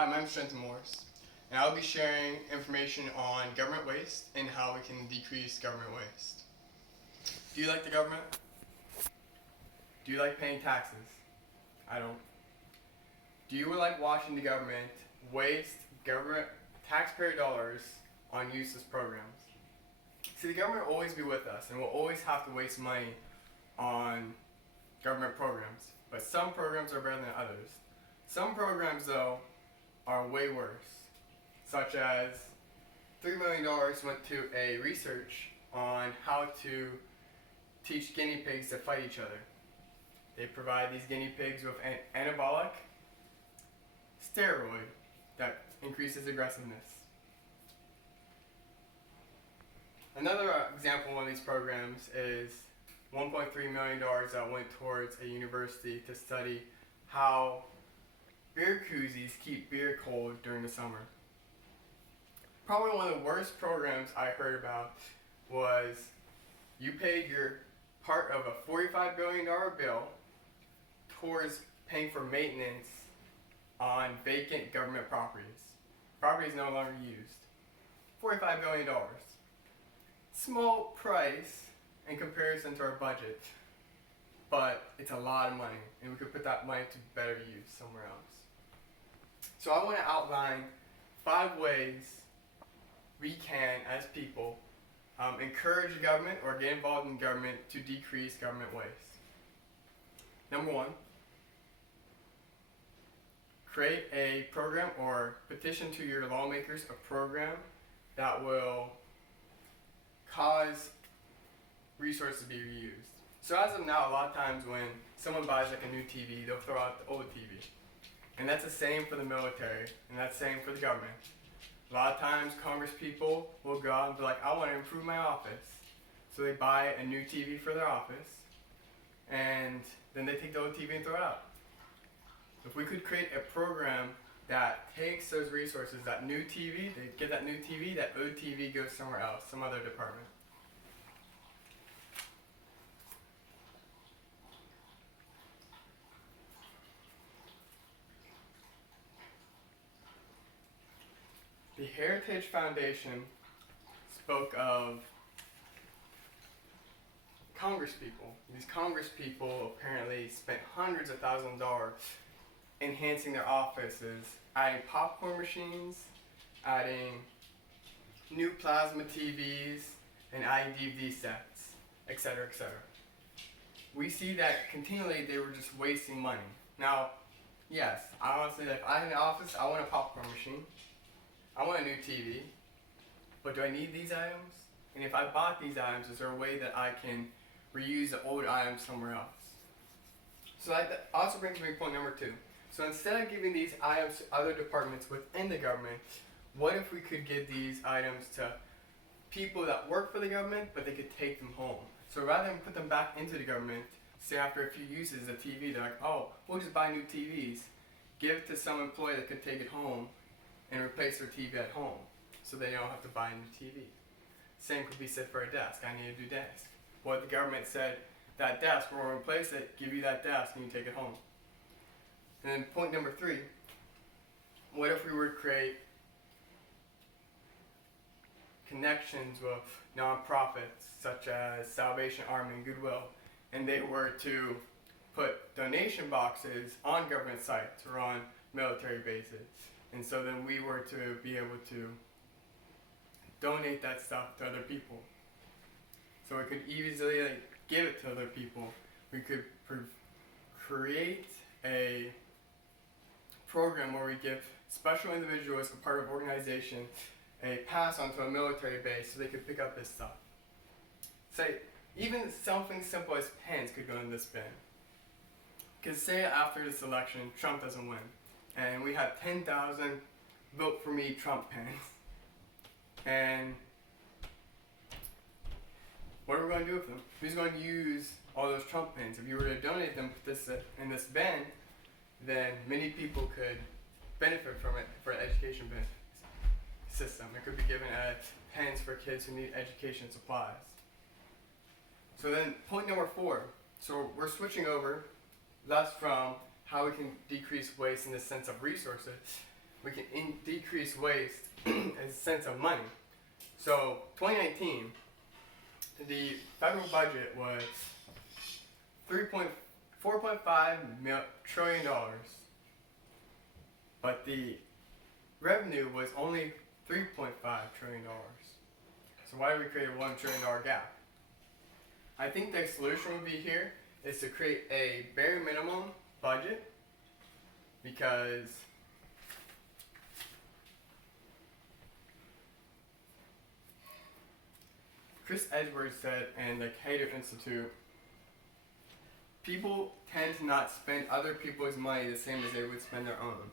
Hi, my name is Trenton Morris, and I'll be sharing information on government waste and how we can decrease government waste. Do you like the government? Do you like paying taxes? I don't. Do you like watching the government waste government taxpayer dollars on useless programs? See, the government will always be with us, and we'll always have to waste money on government programs, but some programs are better than others. Some programs, though, are way worse, such as $3 million went to a research on how to teach guinea pigs to fight each other. They provide these guinea pigs with an anabolic steroid that increases aggressiveness. Another example of one of these programs is $1.3 million that went towards a university to study how beer koozies keep beer cold during the summer. Probably one of the worst programs I heard about was you paid your part of a $45 billion bill towards paying for maintenance on vacant government properties. Properties no longer used. $45 billion. Small price in comparison to our budget, but it's a lot of money, and we could put that money to better use somewhere else. So I want to outline 5 ways we can, as people, encourage the government or get involved in government to decrease government waste. Number 1, create a program or petition to your lawmakers a program that will cause resources to be reused. So as of now, a lot of times when someone buys like a new TV, they'll throw out the old TV. And that's the same for the military, and that's the same for the government. A lot of times Congress people will go out and be like, I want to improve my office. So they buy a new TV for their office, and then they take the old TV and throw it out. If we could create a program that takes those resources, that new TV, they get that new TV, that old TV goes somewhere else, some other department. The Heritage Foundation spoke of Congress people. These Congress people apparently spent hundreds of thousands of dollars enhancing their offices, adding popcorn machines, adding new plasma TVs, and adding DVD sets, etc., etc. We see that continually they were just wasting money. Now, yes, I honestly, if I had an office, I want a popcorn machine. I want a new TV, but do I need these items? And if I bought these items, is there a way that I can reuse the old items somewhere else? So that also brings me to point number 2. So instead of giving these items to other departments within the government, what if we could give these items to people that work for the government, but they could take them home? So rather than put them back into the government, say after a few uses of TV, they're like, oh, we'll just buy new TVs. Give it to some employee that could take it home and replace their TV at home, so they don't have to buy a new TV. Same could be said for a desk. I need a new desk. What if the government said, that desk, we're going to replace it, give you that desk, and you take it home. And then point number 3, what if we were to create connections with nonprofits such as Salvation Army and Goodwill, and they were to put donation boxes on government sites or on military bases. And so then we were to be able to donate that stuff to other people. So we could easily give it to other people. We could create a program where we give special individuals, a part of organization, a pass onto a military base so they could pick up this stuff. Say, even something simple as pens could go in this bin. Because say after this election, Trump doesn't win, and we have 10,000 vote for me Trump pens. And what are we going to do with them? Who's going to use all those Trump pens? If you were to donate them in this bin, then many people could benefit from it for an education system. It could be given as pens for kids who need education supplies. So then point number 4. So we're switching over less from how we can decrease waste in the sense of resources, we can decrease waste in a sense of money. So 2019, the federal budget was $4.5 trillion, but the revenue was only $3.5 trillion. So why did we create a $1 trillion gap? I think the solution would be here is to create a bare minimum budget, because Chris Edwards said in the Cato Institute, people tend to not spend other people's money the same as they would spend their own.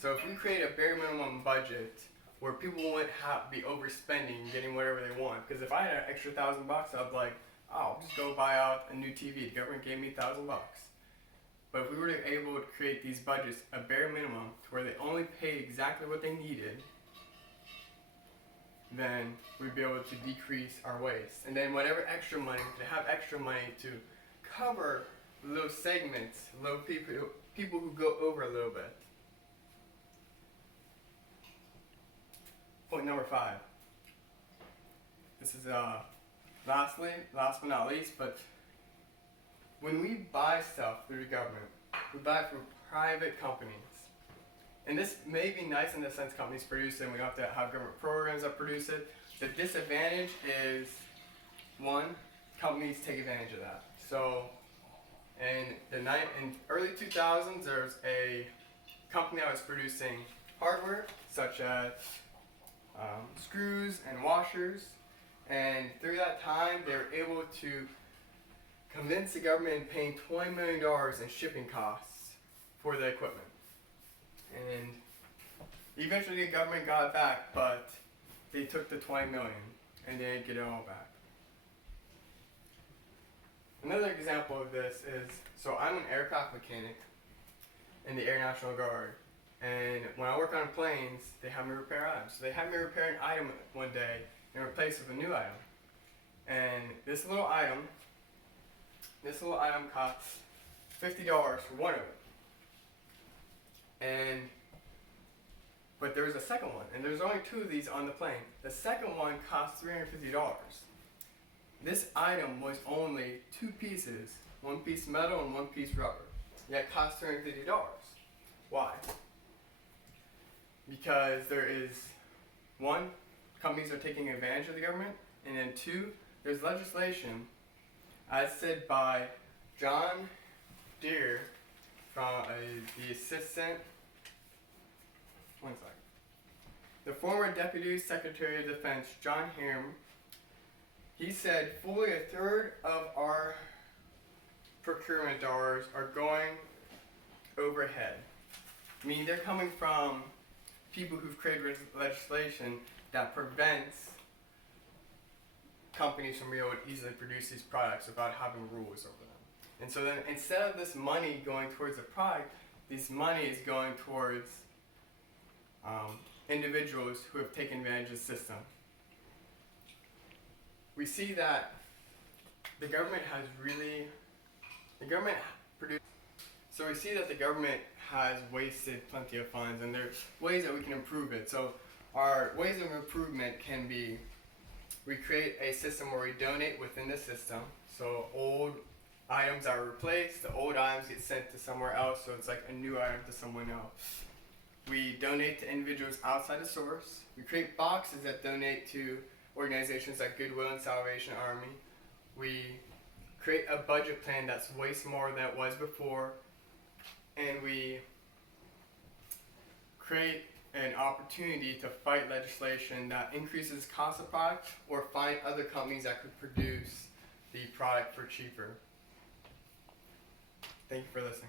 So if we create a bare minimum budget where people won't be overspending, getting whatever they want, because if I had an extra $1,000, I'd be like, oh, I'll just go buy out a new TV. The government gave me $1,000. But if we were able to create these budgets a bare minimum to where they only paid exactly what they needed, then we'd be able to decrease our waste. And then whatever extra money, to have extra money to cover those segments, low people who go over a little bit. Point number 5. This is last but not least, but when we buy stuff through the government, we buy it from private companies. And this may be nice in the sense companies produce it and we don't have to have government programs that produce it. The disadvantage is, one, companies take advantage of that. So in early 2000s, there was a company that was producing hardware such as screws and washers, and through that time they were able to convince the government in paying $20 million in shipping costs for the equipment. And eventually the government got it back, but they took the $20 million and they didn't get it all back. Another example of this is, so I'm an aircraft mechanic in the Air National Guard, and when I work on planes, they have me repair items. So they had me repair an item one day and replace it with a new item. And this little item costs $50 for one of it. But there's a second one, and there's only 2 of these on the plane. The second one costs $350. This item was only 2 pieces, 1 piece metal and 1 piece rubber. Yet it cost $350. Why? Because there is, 1, companies are taking advantage of the government, and then 2, there's legislation, as said by John Deere, from the assistant, the former Deputy Secretary of Defense, John Hamm. He said fully a third of our procurement dollars are going overhead. Meaning they're coming from people who've created legislation that prevents companies from being able to easily produce these products without having rules over them. And so then instead of this money going towards the product, this money is going towards individuals who have taken advantage of the system. We see that the government has wasted plenty of funds, and there's ways that we can improve it. So our ways of improvement can be, we create a system where we donate within the system. So old items are replaced, the old items get sent to somewhere else, so it's like a new item to someone else. We donate to individuals outside the source. We create boxes that donate to organizations like Goodwill and Salvation Army. We create a budget plan that's way more than it was before, and we create an opportunity to fight legislation that increases cost of product or find other companies that could produce the product for cheaper. Thank you for listening.